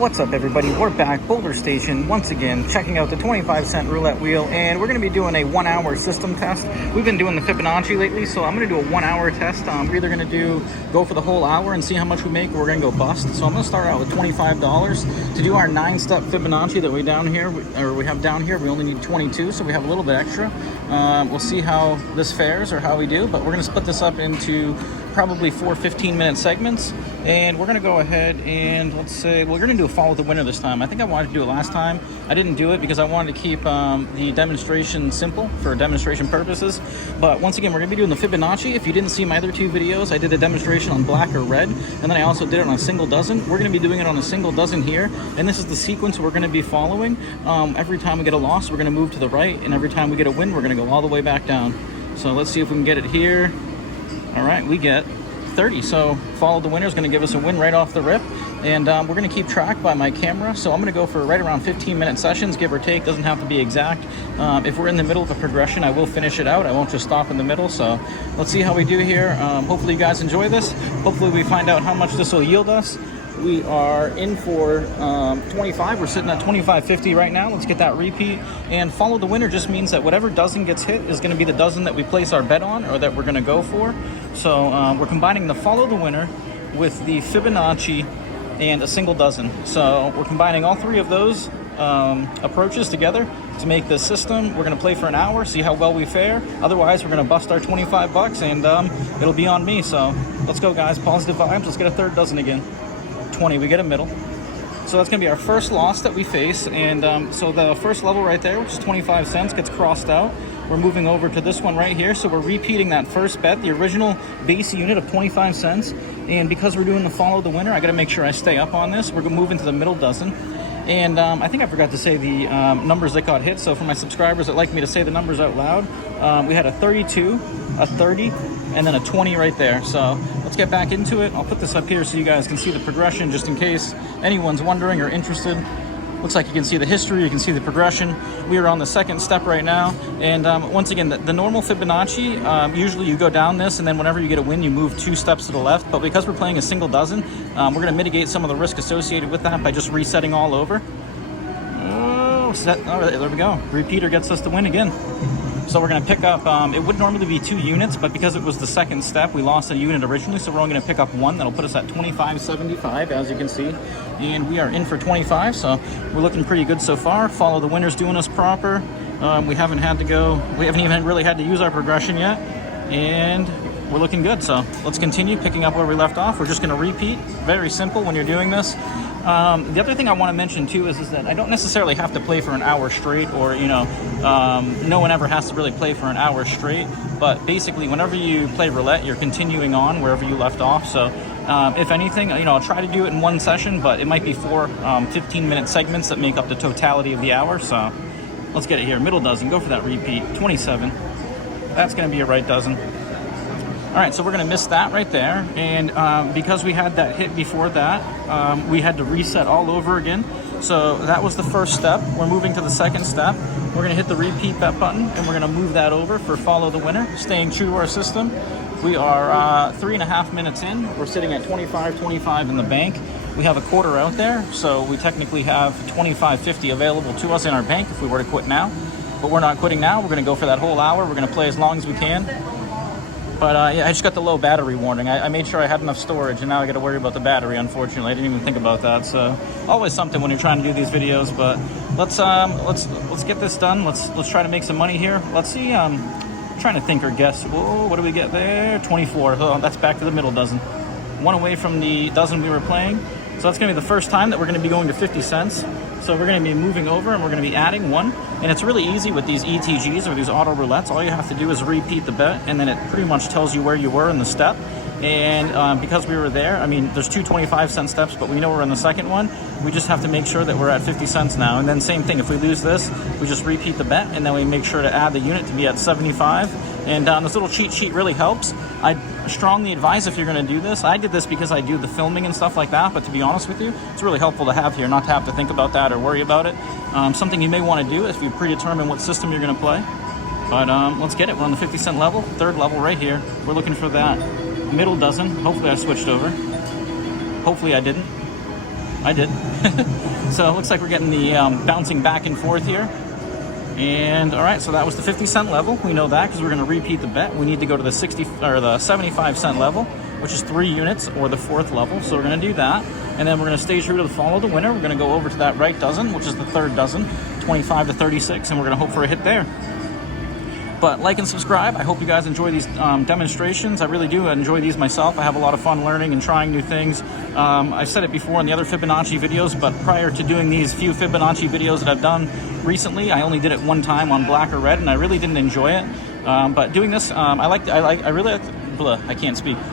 What's up, everybody? We're back, Boulder Station, once again, checking out the 25-cent roulette wheel, and we're going to be doing a 1-hour system test. We've been doing the Fibonacci lately, so I'm going to do a 1-hour test. We're either going to go for the whole hour and see how much we make, or we're going to go bust. So I'm going to start out with $25. To do our 9-step Fibonacci that we have down here, we only need 22, so we have a little bit extra. We'll see how this fares or how we do, but we're going to split this up into probably 4 15-minute segments, and we're going to go ahead and let's say we're going to do a follow the winner this time. I think I wanted to do it last time. I didn't do it because I wanted to keep the demonstration simple for demonstration purposes. But once again, we're going to be doing the Fibonacci. If you didn't see my other two videos, I did a demonstration on black or red, and then I also did it on a single dozen. We're going to be doing it on a single dozen here, and this is the sequence we're going to be following. Every time we get a loss, we're going to move to the right, and every time we get a win, we're going to go all the way back down. So let's see if we can get it here. All right, we get 30. So follow the winner is going to give us a win right off the rip, and we're going to keep track by my camera. So I'm going to go for right around 15-minute sessions, give or take. Doesn't have to be exact. If we're in the middle of a progression, I will finish it out. I won't just stop in the middle. So let's see how we do here. Hopefully you guys enjoy this. Hopefully we find out how much this will yield us. We are in for 25. We're sitting at 25.50 right now. Let's get that repeat. And follow the winner just means that whatever dozen gets hit is going to be the dozen that we place our bet on or that we're going to go for. So we're combining the follow the winner with the Fibonacci and a single dozen. So we're combining all three of those approaches together to make this system. We're going to play for an hour, see how well we fare. Otherwise, we're going to bust our 25 bucks, and it'll be on me. So let's go, guys. Positive vibes. Let's get a third dozen again. 20, we get a middle. So that's going to be our first loss that we face, and so the first level right there, which is 25 cents, gets crossed out. We're moving over to this one right here, so we're repeating that first bet, the original base unit of 25 cents, and because we're doing the follow the winner, I got to make sure I stay up on this. We're going to move into the middle dozen, and I think I forgot to say the numbers that got hit. So for my subscribers that like me to say the numbers out loud, we had a 32, a 30, and then a 20 right there. So let's get back into it. I'll put this up here so you guys can see the progression, just in case anyone's wondering or interested. Looks like you can see the history, you can see the progression. We are on the second step right now, and once again, the normal Fibonacci, usually you go down this, and then whenever you get a win, you move 2 steps to the left. But because we're playing a single dozen, we're going to mitigate some of the risk associated with that by just resetting all over. Oh, set. All right, there we go. Repeater gets us the win again. So we're going to pick up, it would normally be 2 units, but because it was the second step, we lost a unit originally, so we're only going to pick up 1. That'll put us at 25.75, as you can see. And we are in for 25, so we're looking pretty good so far. Follow the winner's doing us proper. We haven't even really had to use our progression yet, and we're looking good. So let's continue picking up where we left off. We're just going to repeat. Very simple when you're doing this. The other thing I want to mention too is that I don't necessarily have to play for an hour straight, or no one ever has to really play for an hour straight. But basically, whenever you play roulette, you're continuing on wherever you left off. So if anything, I'll try to do it in one session, but it might be 4 15-minute segments that make up the totality of the hour. So let's get it here. Middle dozen, go for that repeat. 27. That's going to be a right dozen. All right, so we're going to miss that right there, and because we had that hit before that, we had to reset all over again. So that was the first step. We're moving to the second step. We're going to hit the repeat bet button, and we're going to move that over for follow the winner, staying true to our system. We are 3.5 minutes in. We're sitting at 25.25 in the bank. We have a quarter out there, so we technically have 25.50 available to us in our bank if we were to quit now. But we're not quitting now. We're going to go for that whole hour. We're going to play as long as we can. But yeah, I just got the low battery warning. I made sure I had enough storage, and now I got to worry about the battery, unfortunately. I didn't even think about that. So always something when you're trying to do these videos. But let's get this done. Let's try to make some money here. Let's see. Trying to think or guess. Whoa, what do we get there? 24. Oh, that's back to the middle dozen. 1 away from the dozen we were playing. So that's going to be the first time that we're going to be going to 50 cents. So we're going to be moving over, and we're going to be adding 1. And it's really easy with these ETGs or these auto roulettes. All you have to do is repeat the bet, and then it pretty much tells you where you were in the step. And because we were there, I mean, there's 2 25-cent steps, but we know we're in the second one. We just have to make sure that we're at 50 cents now. And then same thing, if we lose this, we just repeat the bet, and then we make sure to add the unit to be at 75. And this little cheat sheet really helps. I strongly advise, if you're going to do this, I did this because I do the filming and stuff like that, but to be honest with you, it's really helpful to have here, not to have to think about that or worry about it. Something you may want to do if you predetermine what system you're going to play. But let's get it. We're on the 50-cent level, third level right here. We're looking for that middle dozen. Hopefully I switched over. Hopefully I didn't. I did. So it looks like we're getting the bouncing back and forth here. And all right, so that was the 50-cent level. We know that because we're going to repeat the bet. We need to go to the 75-cent level, which is 3 units, or the 4th level. So we're going to do that. And then we're going to stay true to the follow the winner. We're going to go over to that right dozen, which is the 3rd dozen, 25 to 36, and we're going to hope for a hit there. But like and subscribe. I hope you guys enjoy these demonstrations. I really do enjoy these myself. I have a lot of fun learning and trying new things. I've said it before in the other Fibonacci videos, but prior to doing these few Fibonacci videos that I've done recently, I only did it one time on black or red, and I really didn't enjoy it. But doing this, I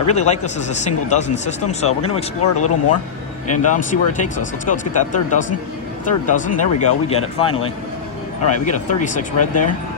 really like this as a single dozen system. So we're going to explore it a little more and see where it takes us. Let's go. Let's get that 3rd dozen. 3rd dozen. There we go. We get it finally. All right, we get a 36 red there.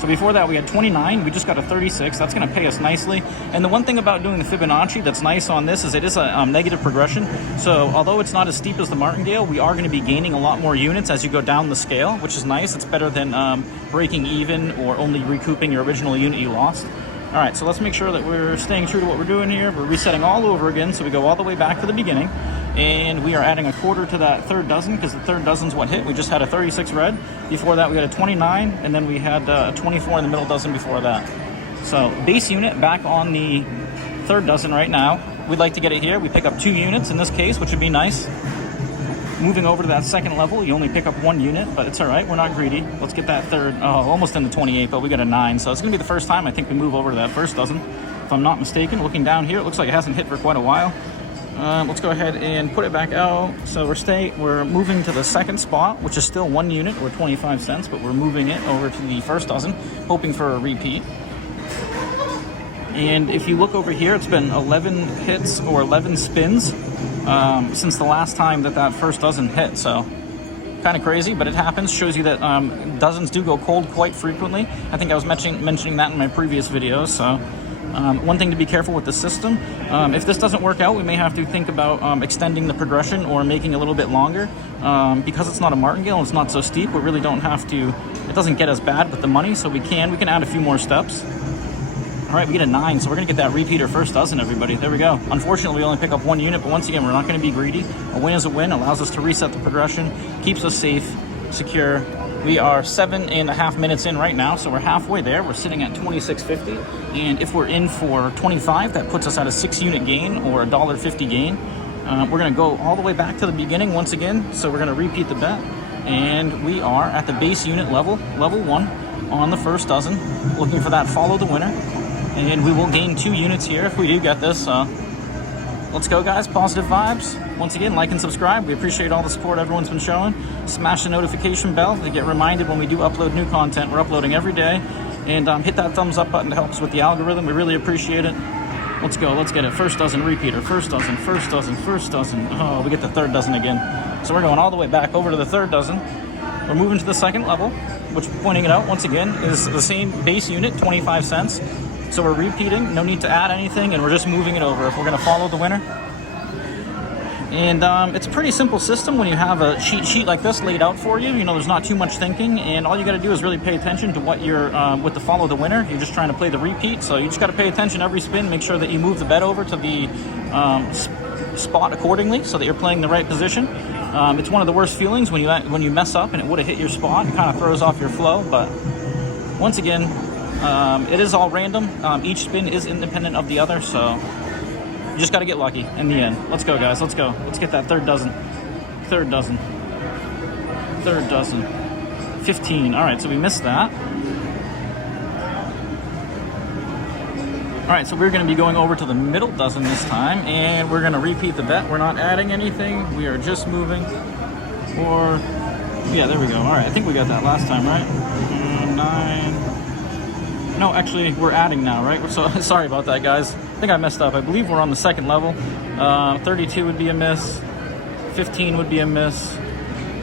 So before that we had 29, we just got a 36. That's going to pay us nicely. And the one thing about doing the Fibonacci that's nice on this is it is a negative progression. So although it's not as steep as the martingale, we are going to be gaining a lot more units as you go down the scale, which is nice. It's better than breaking even or only recouping your original unit you lost. All right, so let's make sure that we're staying true to what we're doing here. We're resetting all over again, so we go all the way back to the beginning. And we are adding a quarter to that 3rd dozen because the 3rd dozen's what hit. We just had a 36 red. Before that we had a 29, and then we had a 24 in the middle dozen before that. So base unit back on the 3rd dozen right now. We'd like to get it here. We pick up 2 units in this case, which would be nice. Moving over to that 2nd level, you only pick up 1 unit, but it's all right. We're not greedy. Let's get that 3rd, almost in the 28, but we got a 9. So it's going to be the first time I think we move over to that 1st dozen, if I'm not mistaken. Looking down here, it looks like it hasn't hit for quite a while. Let's go ahead and put it back out. So we're moving to the 2nd spot, which is still 1 unit or 25 cents, but we're moving it over to the 1st dozen, hoping for a repeat. And if you look over here, it's been 11 hits or 11 spins since the last time that 1st dozen hit. So kind of crazy, but it happens. Shows you that dozens do go cold quite frequently. I think I was mentioning that in my previous videos. So one thing to be careful with the system, if this doesn't work out, we may have to think about extending the progression or making it a little bit longer. Because it's not a martingale, it's not so steep, we really don't have to, it doesn't get as bad with the money, so we can add a few more steps. All right, we get a 9, so we're gonna get that repeater 1st dozen, everybody. There we go. Unfortunately, we only pick up 1 unit, but once again, we're not gonna be greedy. A win is a win, allows us to reset the progression, keeps us safe, secure. We are 7.5 minutes in right now, so we're halfway there. We're sitting at 26.50, and if we're in for 25, that puts us at a 6-unit gain or a $1.50 gain. We're gonna go all the way back to the beginning once again, so we're gonna repeat the bet, and we are at the base unit level 1 on the 1st dozen, looking for that follow the winner, and we will gain 2 units here if we do get this. Let's go, guys. Positive vibes. Once again, like and subscribe. We appreciate all the support everyone's been showing. Smash the notification bell to get reminded when we do upload new content. We're uploading every day. And hit that thumbs up button to help us with the algorithm. We really appreciate it. Let's go. Let's get it. 1st dozen repeater. 1st dozen, 1st dozen, 1st dozen. Oh, we get the 3rd dozen again. So we're going all the way back over to the 3rd dozen. We're moving to the 2nd level, which, pointing it out once again, is the same base unit, 25 cents. So we're repeating, no need to add anything, and we're just moving it over if we're going to follow the winner. And it's a pretty simple system when you have a cheat sheet like this laid out for you. You know, there's not too much thinking, and all you got to do is really pay attention to what you're, with the follow the winner. You're just trying to play the repeat, so you just got to pay attention every spin, make sure that you move the bet over to the spot accordingly so that you're playing the right position. It's one of the worst feelings when you mess up and it would have hit your spot. It kind of throws off your flow, but once again, it is all random. Each spin is independent of the other, so you just got to get lucky in the end. Let's go, guys. Let's go. Let's get that 3rd dozen. 3rd dozen. 3rd dozen. 15. All right, so we missed that. All right, so we're going to be going over to the middle dozen this time, and we're going to repeat the bet. We're not adding anything. We are just moving. Or, yeah, there we go. All right, I think we got that last time, right? 9. No, actually, we're adding now, right? So sorry about that, guys. I think I messed up. I believe we're on the 2nd level. 32 would be a miss. 15 would be a miss.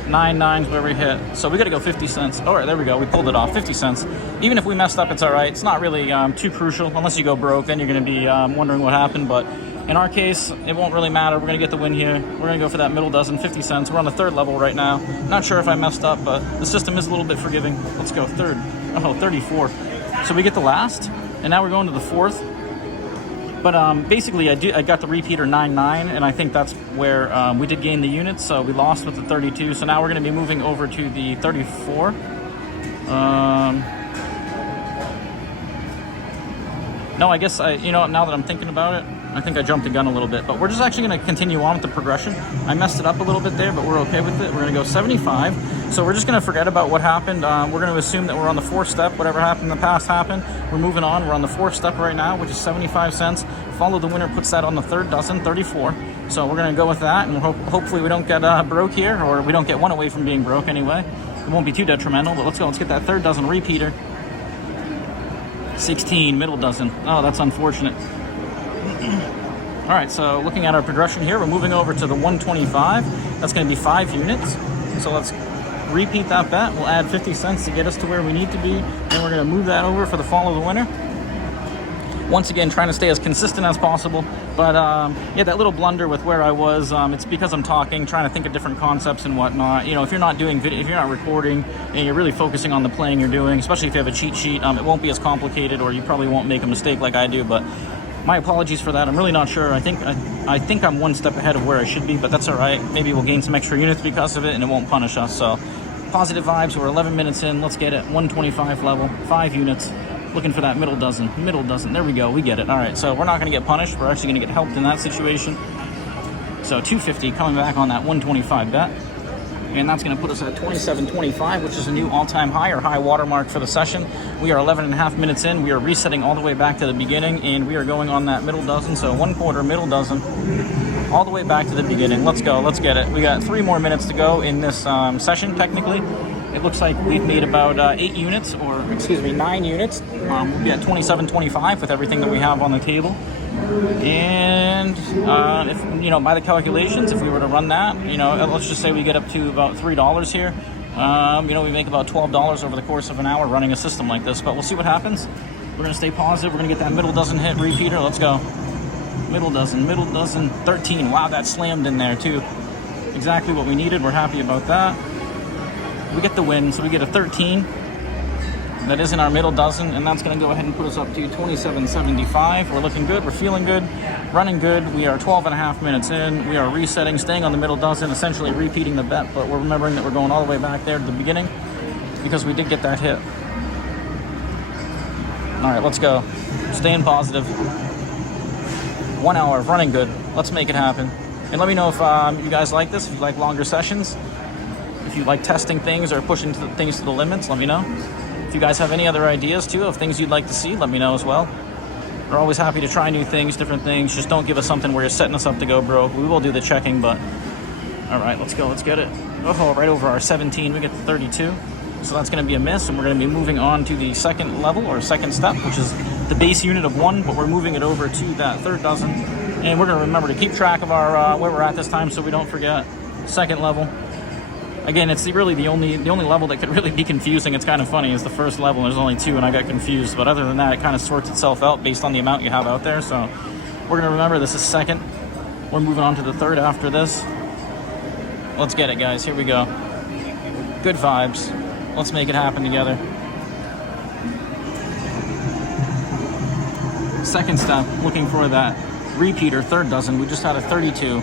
9 where we hit. So we got to go 50 cents. All right, there we go. We pulled it off. 50 cents. Even if we messed up, it's all right. It's not really too crucial. Unless you go broke, then you're going to be wondering what happened. But in our case, it won't really matter. We're going to get the win here. We're going to go for that middle dozen, 50 cents. We're on the 3rd level right now. Not sure if I messed up, but the system is a little bit forgiving. Let's go 3rd. Oh, 34. So we get the last, and now we're going to the 4th. But basically, I got the repeater 9-9, and I think that's where we did gain the units, so we lost with the 32. So now we're going to be moving over to the 34. No, I guess, now that I'm thinking about it, I think I jumped the gun a little bit. But we're just actually going to continue on with the progression. I messed it up a little bit there, but we're okay with it. We're going to go 75. So we're just going to forget about what happened. We're going to assume that we're on the 4th step. Whatever happened in the past happened. We're moving on. We're on the 4th step right now, which is 75 cents. Follow the winner puts that on the 3rd dozen, 34. So we're going to go with that, and hopefully we don't get broke here, or we don't get one away from being broke anyway. It won't be too detrimental, but let's go. Let's get that 3rd dozen repeater. 16, middle dozen. Oh, that's unfortunate. All right, so looking at our progression here, we're moving over to the 125. That's going to be 5 units. So let's repeat that bet. We'll add 50 cents to get us to where we need to be. And we're going to move that over for the follow the winner. Once again, trying to stay as consistent as possible. But yeah, that little blunder with where I was, it's because I'm talking, trying to think of different concepts and whatnot. If you're not doing video, if you're not recording, and you're really focusing on the playing you're doing, especially if you have a cheat sheet, it won't be as complicated, or you probably won't make a mistake like I do. But my apologies for that. I'm really not sure. I think I'm one step ahead of where I should be, but that's all right. Maybe we'll gain some extra units because of it, and it won't punish us. So positive vibes. We're 11 minutes in. Let's get it. 125 level, 5 units. Looking for that middle dozen. There we go. We get it. All right, so we're not going to get punished. We're actually going to get helped in that situation. So 250 coming back on that 125 bet. And that's going to put us at 27.25, which is a new all-time high, or high watermark for the session. We are 11 and a half minutes in. We are resetting all the way back to the beginning, and we are going on that middle dozen. So 1/4 middle dozen, all the way back to the beginning. Let's go. Let's get it. We got 3 more minutes to go in this session, technically. It looks like we've made about 9 units. We'll be at 27.25 with everything that we have on the table. And if by the calculations, if we were to run that, let's just say we get up to about $3 here. We make about $12 over the course of an hour running a system like this. But we'll see what happens. We're going to stay positive. We're going to get that middle dozen hit repeater. Let's go. Middle dozen, 13. Wow, that slammed in there too. Exactly what we needed. We're happy about that. We get the win, so we get a 13. That is in our middle dozen, and that's going to go ahead and put us up to 27.75. We're looking good. We're feeling good. Running good. We are 12 and a half minutes in. We are resetting, staying on the middle dozen, essentially repeating the bet, but we're remembering that we're going all the way back there to the beginning because we did get that hit. All right, let's go. Staying positive. 1 hour of running good. Let's make it happen. And let me know if you guys like this, if you like longer sessions. If you like testing things or pushing things to the limits, let me know. If you guys have any other ideas too of things you'd like to see, let me know as well. We're always happy to try new things, different things. Just don't give us something where you're setting us up to go broke. We will do the checking, but all right, let's go. Let's get it. Oh, right over our 17. We get the 32. So that's going to be a miss, and we're going to be moving on to the 2nd level, or 2nd step, which is the base unit of 1, but we're moving it over to that 3rd dozen. And we're going to remember to keep track of our where we're at this time so we don't forget. 2nd level. Again, it's really the only level that could really be confusing. It's kind of funny, is the 1st level. There's only 2, and I got confused. But other than that, it kind of sorts itself out based on the amount you have out there. So we're going to remember this is 2nd. We're moving on to the 3rd after this. Let's get it, guys. Here we go. Good vibes. Let's make it happen together. 2nd step, looking for that repeater 3rd dozen. We just had a 32.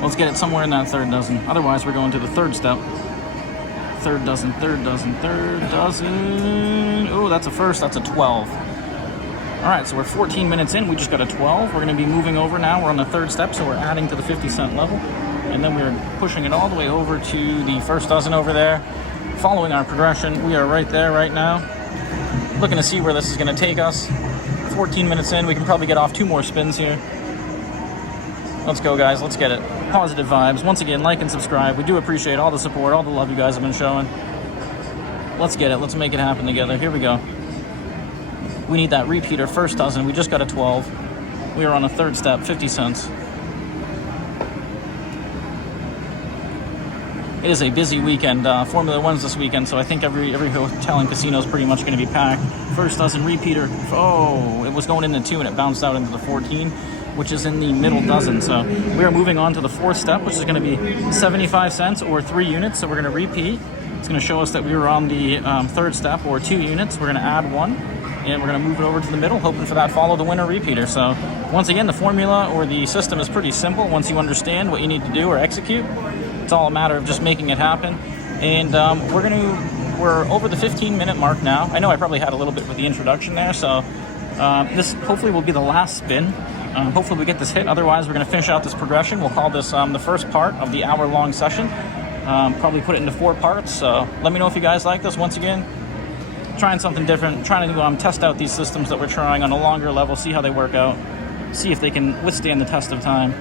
Let's get it somewhere in that 3rd dozen. Otherwise, we're going to the 3rd step. 3rd dozen, 3rd dozen, 3rd dozen. Oh, that's a 1st. That's a 12. All right, so we're 14 minutes in. We just got a 12. We're going to be moving over now. We're on the 3rd step, so we're adding to the 50-cent level. And then we're pushing it all the way over to the 1st dozen over there. Following our progression, we are right there right now. Looking to see where this is going to take us. 14 minutes in. We can probably get off 2 more spins here. Let's go, guys. Let's get it. Positive vibes. Once again, like and subscribe. We do appreciate all the support, all the love you guys have been showing. Let's get it. Let's make it happen together. Here we go. We need that repeater 1st dozen. We just got a 12. We are on a 3rd step, 50 cents. It is a busy weekend. Formula One's this weekend, so I think every hotel and casino is pretty much going to be packed. 1st dozen repeater. Oh, it was going into 2 and it bounced out into the 14. Which is in the middle dozen. So we are moving on to the 4th step, which is going to be 75 cents or 3 units. So we're going to repeat. It's going to show us that we were on the 3rd step, or 2 units. We're going to add 1, and we're going to move it over to the middle, hoping for that follow the winner repeater. So Once again, the formula or the system is pretty simple once you understand what you need to do or execute. It's all a matter of just making it happen. And we're over the 15-minute mark now. I know I probably had a little bit with the introduction there, so this hopefully will be the last spin. Hopefully we get this hit. Otherwise, we're going to finish out this progression. We'll call this the first part of the hour-long session. Probably put it into 4 parts. So let me know if you guys like this. Once again, trying something different, trying to test out these systems that we're trying on a longer level, see how they work out, see if they can withstand the test of time.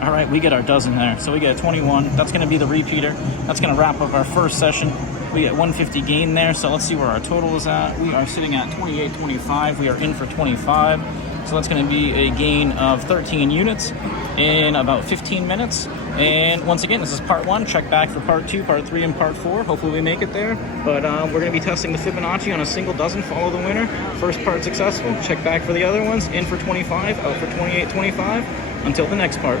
All right, we get our dozen there. So we get 21. That's going to be the repeater. That's going to wrap up our first session. We get 150 gain there. So let's see where our total is at. We are sitting at 28.25. We are in for 25. So that's going to be a gain of 13 units in about 15 minutes. And once again, this is part 1. Check back for part 2, part 3, and part 4. Hopefully we make it there. But we're going to be testing the Fibonacci on a single dozen. Follow the winner. First part successful. Check back for the other ones. In for 25, out for 28.25. Until the next part.